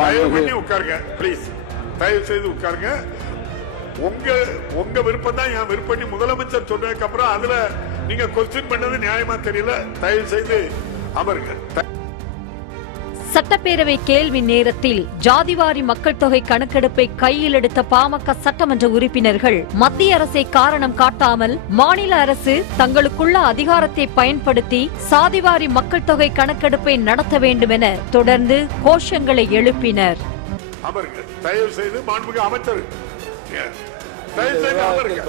தயவு பண்ணி உட்காருங்க ப்ளீஸ், தயவு செய்து உட்காருங்க. உங்க விருப்பம் தான் என் விருப்பம். முதலமைச்சர் சொன்னதுக்கு அப்புறம் அதுல நீங்க கொஸ்டின் பண்ணது நியாயமா தெரியல. தயவு செய்து அமருங்க. சட்டப்பேரவை கேள்வி நேரத்தில் ஜாதிவாரி மக்கள் தொகை கணக்கெடுப்பை கையில் எடுத்த பாமக சட்டமன்ற உறுப்பினர்கள் மத்திய அரசை காரணம் காட்டாமல் மாநில அரசு தங்களுக்குள்ள அதிகாரத்தை பயன்படுத்தி சாதிவாரி மக்கள் தொகை கணக்கெடுப்பை நடத்த வேண்டும் என தொடர்ந்து கோஷங்களை எழுப்பினர். அமருங்க. தயவு செய்து மாண்புமிகு அமைச்சர், தயவு செய்து அமருங்க.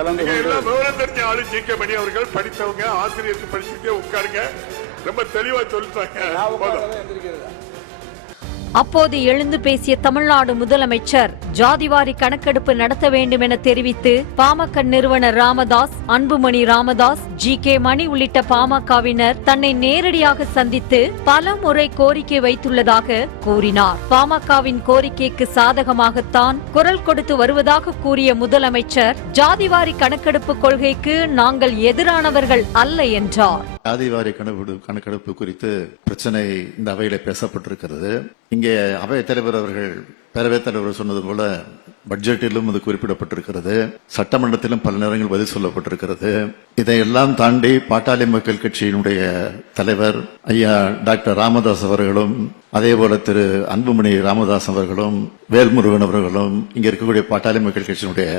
எல்லாம் விவரம் தெரிஞ்ச ஆளு ஜி.கே. மணி அவர்கள், படித்தவங்க, ஆசிரியருக்கு படிச்சுட்டே உட்காருங்க. ரொம்ப தெளிவா சொல்லிட்டாங்க. அப்போது எழுந்து பேசிய தமிழ்நாடு முதலமைச்சர் ஜாதிவாரி கணக்கெடுப்பு நடத்த வேண்டும் என தெரிவித்து பாமக நிறுவனர் ராமதாஸ், அன்புமணி ராமதாஸ், ஜி.கே. மணி உள்ளிட்ட பாமகவினர் தன்னை நேரடியாக சந்தித்து பல முறை கோரிக்கை வைத்துள்ளதாக கூறினார். பாமகவின் கோரிக்கைக்கு சாதகமாகத்தான் குரல் கொடுத்து வருவதாக கூறிய முதலமைச்சர் ஜாதிவாரி கணக்கெடுப்பு கொள்கைக்கு நாங்கள் எதிரானவர்கள் அல்ல என்றார். ஜாதிவாரி கணக்கெடுப்பு குறித்து பிரச்சனை இந்த அவையில பேசப்பட்டிருக்கிறது. இங்கே அவைத் தலைவர் அவர்கள், பேரவைத் தலைவர் சொன்னது போல பட்ஜெட்டிலும் அது குறிப்பிடப்பட்டிருக்கிறது, சட்டமன்றத்திலும் பல நேரங்கள் பதில் சொல்லப்பட்டிருக்கிறது. இதையெல்லாம் தாண்டி பாட்டாளி மக்கள் கட்சியினுடைய தலைவர் ஐயா டாக்டர் ராமதாஸ் அவர்களும், அதே போல திரு அன்புமணி ராமதாஸ் அவர்களும், வேல்முருகன் அவர்களும், இங்க இருக்கக்கூடிய பாட்டாளி மக்கள் கட்சியினுடைய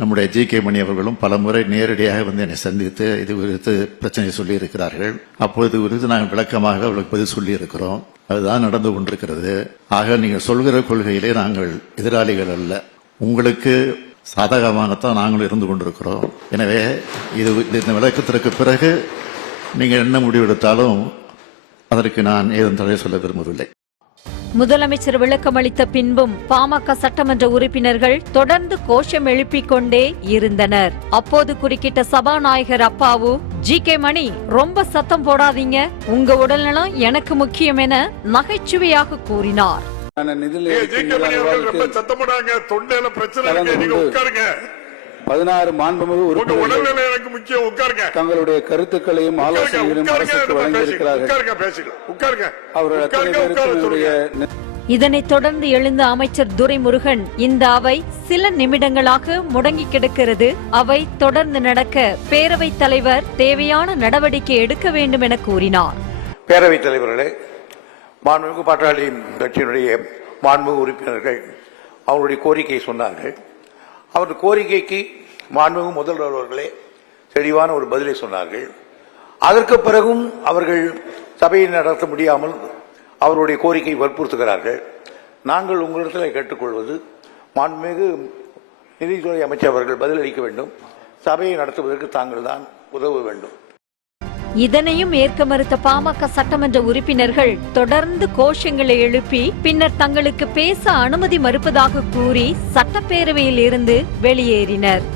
நம்முடைய ஜி.கே. மணி அவர்களும் பல முறை நேரடியாக வந்து என்னை சந்தித்து இது குறித்து பிரச்சனை சொல்லி இருக்கிறார்கள். அப்போது குறித்து நாங்கள் விளக்கமாக அவர்களுக்கு பதில் சொல்லி இருக்கிறோம். அதுதான் நடந்து கொண்டிருக்கிறது. ஆக நீங்கள் சொல்கிற கொள்கையிலே நாங்கள் எதிராளிகள் அல்ல, உங்களுக்கு சாதகமாகத்தான் நாங்கள் இருந்து கொண்டிருக்கிறோம். எனவே இந்த விளக்கத்திற்கு பிறகு நீங்கள் என்ன முடிவெடுத்தாலும் அதற்கு நான் ஏதும் தடை சொல்ல விரும்பவில்லை. முதலமைச்சர் விளக்கமளித்த பின்பும் பாமக சட்டமன்ற உறுப்பினர்கள் தொடர்ந்து கோஷம் எழுப்பிக் கொண்டே இருந்தனர். அப்போது குறுக்கிட்ட சபாநாயகர் அப்பாவு, ஜி.கே. மணி ரொம்ப சத்தம் போடாதீங்க, உங்க உடல்நலம் எனக்கு முக்கியம் என நகைச்சுவையாக கூறினார். 16 மாண்புமிகு உறுப்பினர்கள் தங்களுடைய கருத்துக்களையும் ஆலோசனைகளையும் அரசுக்கு வழங்கியிருக்கிறார்கள். இதனைத் தொடர்ந்து எழுந்த அமைச்சர் துரைமுருகன், இந்த அவை சில நிமிடங்களாக முடங்கி கிடக்கிறது, அவை தொடர்ந்து நடக்க பேரவைத் தலைவர் தேவையான நடவடிக்கை எடுக்க வேண்டும் என கூறினார். பேரவைத் தலைவர்களே, மாண்புமிகு பாட்டாளி கட்சியினுடைய மாண்புமிகு உறுப்பினர்கள் அவருடைய கோரிக்கை சொன்னார்கள். அவருடைய கோரிக்கைக்கு மாண்புமிகு முதல்வர் அவர்களே தெளிவான ஒரு பதிலை சொன்னார்கள். அதற்கு பிறகும் அவர்கள் சபையை நடத்த முடியாமல் அவருடைய கோரிக்கையை வற்புறுத்துகிறார்கள். நாங்கள் உங்களிடத்தில் கேட்டுக்கொள்வது, மாண்புமிகு நிதித்துறை அமைச்சர் அவர்கள் பதிலளிக்க வேண்டும். சபையை நடத்துவதற்கு தாங்கள் தான் உதவ வேண்டும். இதனையும் ஏற்க மறுத்த பாமக சட்டமன்ற உறுப்பினர்கள் தொடர்ந்து கோஷங்களை எழுப்பி பின்னர் தங்களுக்கு பேச அனுமதி மறுப்பதாக கூறி சட்டப்பேரவையில் இருந்து வெளியேறினர்.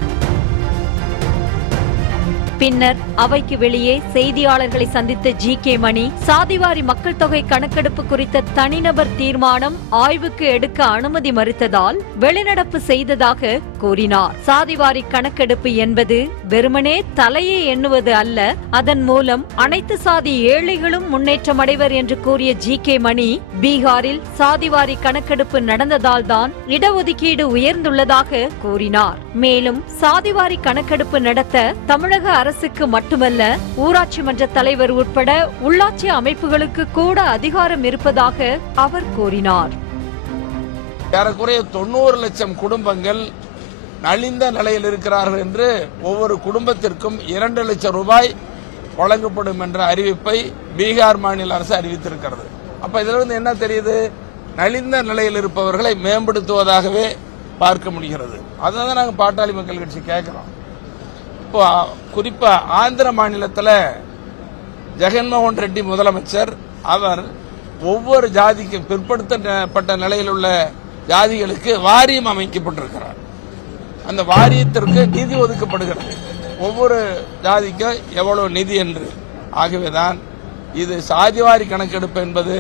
பின்னர் அவைக்கு வெளியே செய்தியாளர்களை சந்தித்த ஜி.கே. மணி, சாதிவாரி மக்கள் தொகை கணக்கெடுப்பு குறித்த தனிநபர் தீர்மானம் ஆய்வுக்கு எடுக்க அனுமதி மறுத்ததால் வெளிநடப்பு செய்ததாக கூறினார். சாதிவாரி கணக்கெடுப்பு என்பது வெறுமனே தலையை எண்ணுவது அல்ல, அதன் மூலம் அனைத்து சாதி ஏழைகளும் முன்னேற்றம் அடைவர் என்று கூறிய ஜி.கே. மணி, பீகாரில் சாதிவாரி கணக்கெடுப்பு நடந்ததால் தான் இடஒதுக்கீடு உயர்ந்துள்ளதாக கூறினார். மேலும் சாதிவாரி கணக்கெடுப்பு நடத்த தமிழக அரசுக்கு மட்டுமல்ல, ஊராட்சி மன்ற தலைவர் உட்பட உள்ளாட்சி அமைப்புகளுக்கு கூட அதிகாரம் இருப்பதாக அவர் கூறினார். ஏறக்குறைய 90 லட்சம் குடும்பங்கள் நலிந்த நிலையில் இருக்கிறார்கள் என்று ஒவ்வொரு குடும்பத்திற்கும் 2 லட்சம் ரூபாய் வழங்கப்படும் என்ற அறிவிப்பை பீகார் மாநில அரசு அறிவித்திருக்கிறது. அப்ப இதுல இருந்து என்ன தெரியுது? நலிந்த நிலையில் இருப்பவர்களை மேம்படுத்துவதாகவே பார்க்க முடிகிறது. அதான் நாங்க பாட்டாளி மக்கள் கட்சி கேட்கிறோம். இப்போ குறிப்பா ஆந்திர மாநிலத்தில் ஜெகன்மோகன் ரெட்டி முதலமைச்சர், அவர் ஒவ்வொரு ஜாதிக்கும் பிற்படுத்தப்பட்ட நிலையில் உள்ள ஜாதிகளுக்கு வாரியம் அமைக்கப்பட்டிருக்கிறார். அந்த வாரியத்திற்கு நிதி ஒதுக்கப்படுகிறது, ஒவ்வொரு ஜாதிக்கும் எவ்வளவு நிதி என்று. ஆகவேதான் இது சாதிவாரி கணக்கெடுப்பு என்பது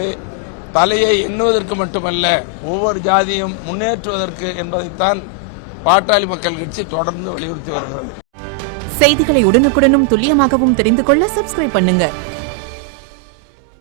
தலையை எண்ணுவதற்கு மட்டுமல்ல, ஒவ்வொரு ஜாதியும் முன்னேற்றுவதற்கு என்பதைத்தான் பாட்டாளி மக்கள் கட்சி தொடர்ந்து வலியுறுத்தி வருகிறது. செய்திகளை உடனுக்குடனும் துல்லியமாகவும் தெரிந்து கொள்ள சப்ஸ்கிரைப் பண்ணுங்க.